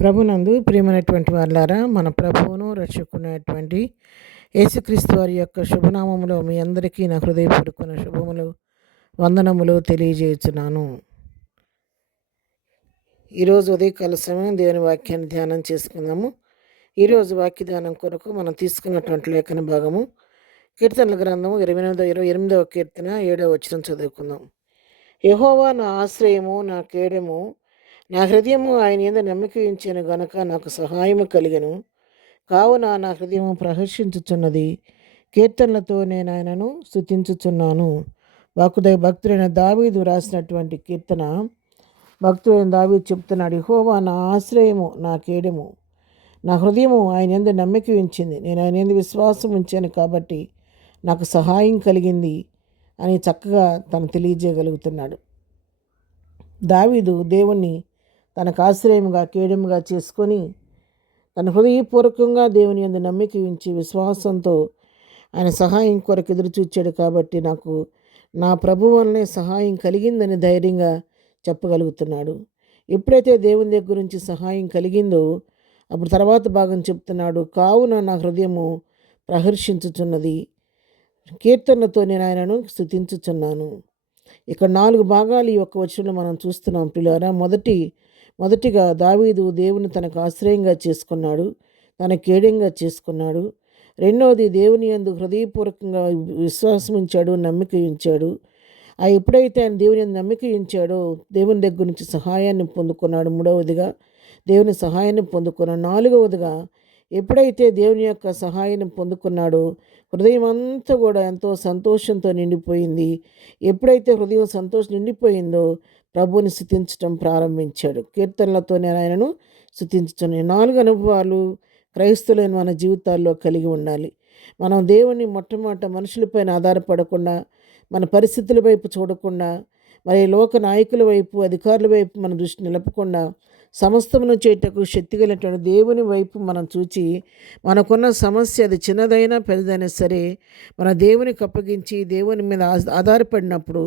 ప్రభునందు ప్రియమైనటువంటి వారులారా, మన ప్రభువును రక్షకునైనటువంటి యేసుక్రీస్తు వారి యొక్క శుభనామములో మీ అందరికీ నా హృదయపూర్వక శుభములు, వందనములు తెలియజేయుచున్నాను. ఈరోజు ఉదయకాల సమయం దేవుని వాక్యాన్ని ధ్యానం చేసుకుందాము. ఈరోజు వాక్య ధ్యానం కొరకు మనం తీసుకున్నటువంటి లేఖన భాగము కీర్తనల గ్రంథము 28వ కీర్తన 7వ వచనం చదువుకుందాం. యెహోవా నా ఆశ్రయము, నా కేడెము, నా హృదయము ఆయన యందు నమ్మిక ఉంచెను గనుక నాకు సహాయము కలిగెను. కావున నా హృదయము ప్రహర్షించుచున్నది, కీర్తనలతో నేను ఆయనను స్తుతించుచున్నాను. భక్తుడైన దావీదు రాసినటువంటి కీర్తన. భక్తుడైన దావీదు చెప్తున్నాడు, యెహోవా నా ఆశ్రయము, నా కేడెము, నా హృదయము ఆయన యందు నమ్మిక ఉంచింది, నేను ఆయన యందు విశ్వాసం ఉంచాను కాబట్టి నాకు సహాయం కలిగింది అని చక్కగా తను తెలియజేయగలుగుతున్నాడు. దావీదు దేవుణ్ణి తనకు ఆశ్రయముగా, కేడెముగా చేసుకొని తన హృదయపూర్వకంగా దేవుని యందు నమ్మిక ఉంచి విశ్వాసంతో ఆయన సహాయం కొరకు ఎదురు చూచాడు కాబట్టి నాకు నా ప్రభు వల్లనే సహాయం కలిగిందని ధైర్యంగా చెప్పగలుగుతున్నాడు. ఎప్పుడైతే దేవుని దగ్గర నుంచి సహాయం కలిగిందో అప్పుడు తర్వాత భాగం చెప్తున్నాడు, కావున నా హృదయము ప్రహర్షించుచున్నది, కీర్తనతో నేను ఆయనను స్తుతించుచున్నాను. ఇక్కడ 4 భాగాలు ఈ ఒక్క వచనంలో మనం చూస్తున్నాం ప్రియులారా. మొదటిగా దావీదు దేవుని తనకు ఆశ్రయంగా చేసుకున్నాడు, తన కేడెంగా చేసుకున్నాడు. రెండవది దేవుని యందు హృదయపూర్వకంగా విశ్వాసం ఉంచాడు, నమ్మిక ఉంచాడు. ఎప్పుడైతే ఆయన దేవుని యందు నమ్మిక ఉంచాడో దేవుని దగ్గర నుంచి సహాయాన్ని పొందుకున్నాడు. మూడవదిగా దేవుని సహాయాన్ని పొందుకున్నాడు. నాలుగవదిగా ఎప్పుడైతే దేవుని యొక్క సహాయాన్ని పొందుకున్నాడో హృదయం అంతా కూడా ఎంతో సంతోషంతో నిండిపోయింది. ఎప్పుడైతే హృదయం సంతోషం నిండిపోయిందో ప్రభువుని స్తుతించడం ప్రారంభించాడు. కీర్తనలతో నేను ఆయనను స్తుతించుచున్నాను. 4 అనుభవాలు క్రైస్తవులైన మన జీవితాల్లో కలిగి ఉండాలి. మనం దేవుని మొట్టమొదట మనుషులపైన ఆధారపడకుండా, మన పరిస్థితుల వైపు చూడకుండా, మరి లోక నాయకుల వైపు, అధికారుల వైపు మన దృష్టి నిలపకుండా సమస్తమును చేయుటకు శక్తిగలటువంటి దేవుని వైపు మనం చూచి మనకున్న సమస్య అది చిన్నదైనా పెద్దదైనా సరే మన దేవునికి అప్పగించి దేవుని మీద ఆధారపడినప్పుడు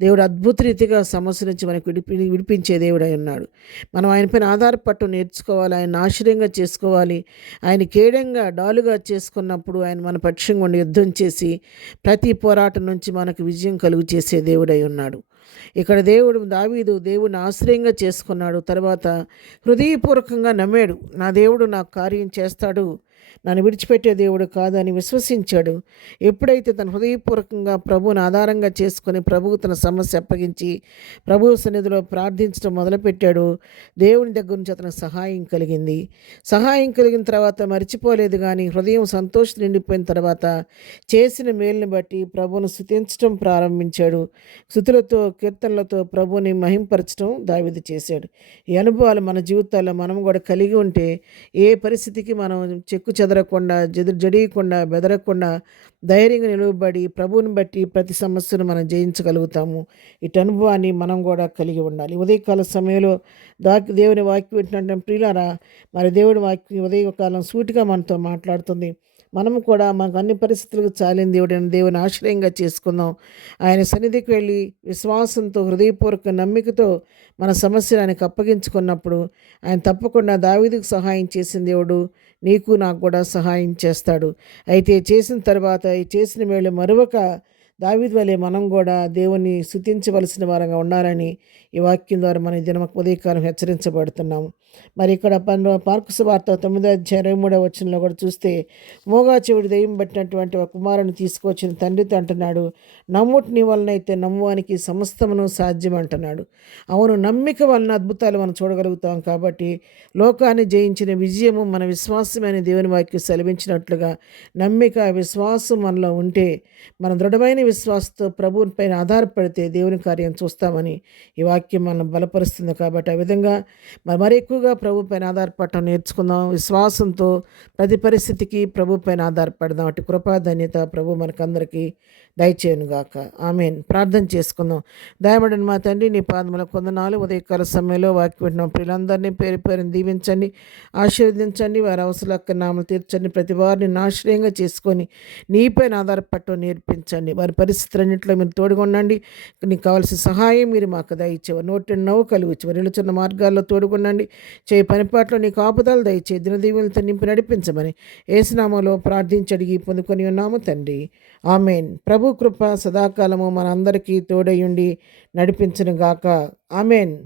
దేవుడు అద్భుత రీతిగా సమస్య నుంచి మనకు విడిపించే దేవుడై ఉన్నాడు. మనం ఆయనపైన ఆధారపడటం నేర్చుకోవాలి, ఆయన ఆశ్రయంగా చేసుకోవాలి. ఆయన కేడంగా డాలుగా చేసుకున్నప్పుడు ఆయన మన పక్షంగా ఉండి యుద్ధం చేసి ప్రతి పోరాటం నుంచి మనకు విజయం కలుగు చేసే దేవుడై ఉన్నాడు. ఇక్కడ దావీదు దేవుడిని ఆశ్రయంగా చేసుకున్నాడు. తర్వాత హృదయపూర్వకంగా నమ్మాడు, నా దేవుడు నాకు కార్యం చేస్తాడు, నన్ను విడిచిపెట్టే దేవుడు కాదని విశ్వసించాడు. ఎప్పుడైతే తన హృదయపూర్వకంగా ప్రభువుని ఆధారంగా చేసుకొని ప్రభువు తన సమస్య అప్పగించి ప్రభువు సన్నిధిలో ప్రార్థించడం మొదలుపెట్టాడు, దేవుని దగ్గర నుంచి అతనికి సహాయం కలిగింది. సహాయం కలిగిన తర్వాత మర్చిపోలేదు, కానీ హృదయం సంతోషం నిండిపోయిన తర్వాత చేసిన మేలుని బట్టి ప్రభువును స్తుతించడం ప్రారంభించాడు. స్తుతులతో, కీర్తనలతో ప్రభువుని మహింపరచడం దావీదు చేశాడు. ఈ అనుభవాలు మన జీవితాల్లో మనం కూడా కలిగి ఉంటే ఏ పరిస్థితికి మనం చెక్కు చెదరకుండా, జడియకుండా, బెదరకుండా ధైర్యంగా నిలువబడి ప్రభువుని బట్టి ప్రతి సమస్యను మనం జయించగలుగుతాము. ఇటు అనుభవాన్ని మనం కూడా కలిగి ఉండాలి. ఉదయకాల సమయంలో దేవుని వాక్యం వింటున్న ప్రియులారా, మరి దేవుడి వాక్యం ఉదయకాలం సూటిగా మనతో మాట్లాడుతుంది. మనము కూడా మనకు అన్ని పరిస్థితులకు చాలిన దేవుని ఆశ్రయంగా చేసుకుందాం. ఆయన సన్నిధికి వెళ్ళి విశ్వాసంతో, హృదయపూర్వక నమ్మికతో మన సమస్యను ఆయనకు అప్పగించుకున్నప్పుడు ఆయన తప్పకుండా దావీదుకు సహాయం చేసిన దేవుడు నీకు నాకు కూడా సహాయం చేస్తాడు. అయితే చేసిన తర్వాత ఈ చేసిన మేలు మరొక దావీదు వలె మనం కూడా దేవుని స్తుతించవలసిన వారంగా ఉండాలని ఈ వాక్యం ద్వారా మన దిన ఉదయకాలం హెచ్చరించబడుతున్నాము. మరి ఇక్కడ మార్కు సువార్త 9:23 వచనంలో కూడా చూస్తే, మోగా చెవిడి దెయ్యం పట్టినటువంటి ఒక కుమారుని తీసుకొచ్చిన తండ్రితో అంటున్నాడు, నమ్ముటి నీ వలనైతే నమ్మువానికి సమస్తమును సాధ్యం అంటున్నాడు. అవును, నమ్మిక వలన అద్భుతాలు మనం చూడగలుగుతాం. కాబట్టి లోకాన్ని జయించిన విజయము మన విశ్వాసమైన దేవుని వాక్యం సెలవించినట్లుగా నమ్మిక, విశ్వాసం మనలో ఉంటే, మన దృఢమైన విశ్వాసంతో ప్రభువుని పైన ఆధారపడితే దేవుని కార్యం చూస్తామని ఈ వాక్యం మనం బలపరుస్తుంది. కాబట్టి ఆ విధంగా మరి ఎక్కువగా ప్రభు పైన ఆధారపడటం నేర్చుకుందాం. విశ్వాసంతో ప్రతి పరిస్థితికి ప్రభు పైన ఆధారపడదాం. అటు కృపా ధన్యత ప్రభు మనకందరికీ దయచేయను గాక. ఆమెన్. ప్రార్థన చేసుకుందాం. దయమడిన మా తండ్రి, నీ పాదముల కొందనాలు. ఉదయకాల సమయంలో వాక్యం వింటున్న ప్రియులందరినీ పేరు పేరుని దీవించండి, ఆశీర్వదించండి. వారి అవసరాల నామలు తీర్చండి. ప్రతి వారిని ఆశ్రయంగా చేసుకొని నీపైన ఆధారపడటం నేర్పించండి. వారి పరిస్థితులన్నింటిలో మీరు తోడుగొనండి. నీకు కావాల్సిన సహాయం మీరు మాకు దయచేవారు. నోటి నవ్వు కలిగించి వారు వెళుచున్న మార్గాల్లో తోడుగొనండి. చేయి పనిపాట్లో నీ కాపుదలు దయచేయి. దినదీవులతో నింపి నడిపించమని యేసునామములో ప్రార్థించి అడిగి పొందుకొని ఉన్నాము తండ్రి. ఆమెన్. ప్రభు కృప సదాకాలము మనందరికీ తోడయుండి నడిపించును గాక. ఆమెన్.